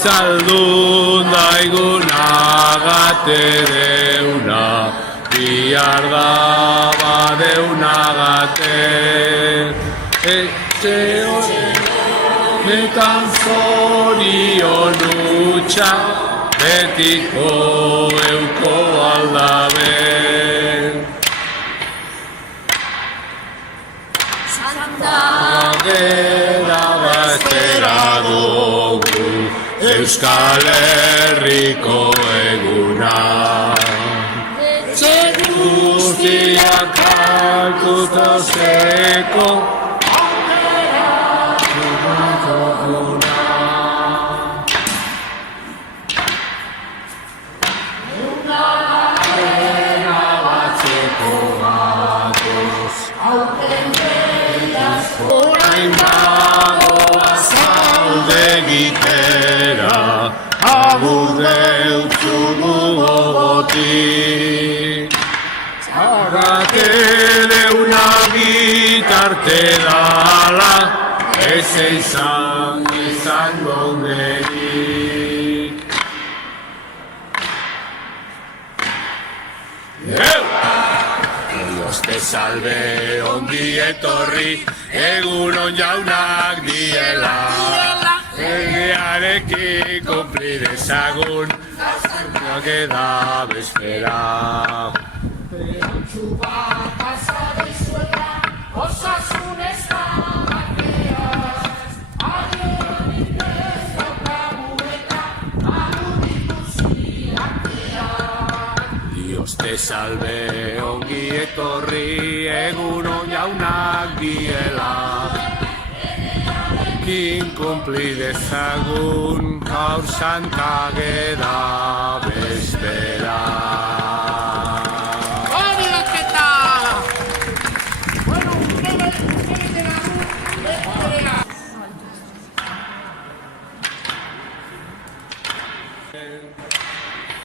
Zaldun daigunagate deuna, bihar da badeunagate. Etxe honetan zorion utxa, betiko euko aldabe. Gera batera dugu Euskal Herriko eguna. Guztiak hartuta zeko orain dagoa zaude egitera, agur deutzugu gogotik. Agate deuna bitarte dala, ez izango gerik. Dios te salve, ongi etorri, egunon jaunak diela. Egiarekin konpli dezagun, queda bezpera. Berantxu bat pasa dizuela, osasun ez da bakeaz. Agianik ez daukagu eta agur ikusiak diak. Dios te salve, ongi etorri, egunon jaunak diela. Egiarekin konpli dezagun, gaur Santa Ageda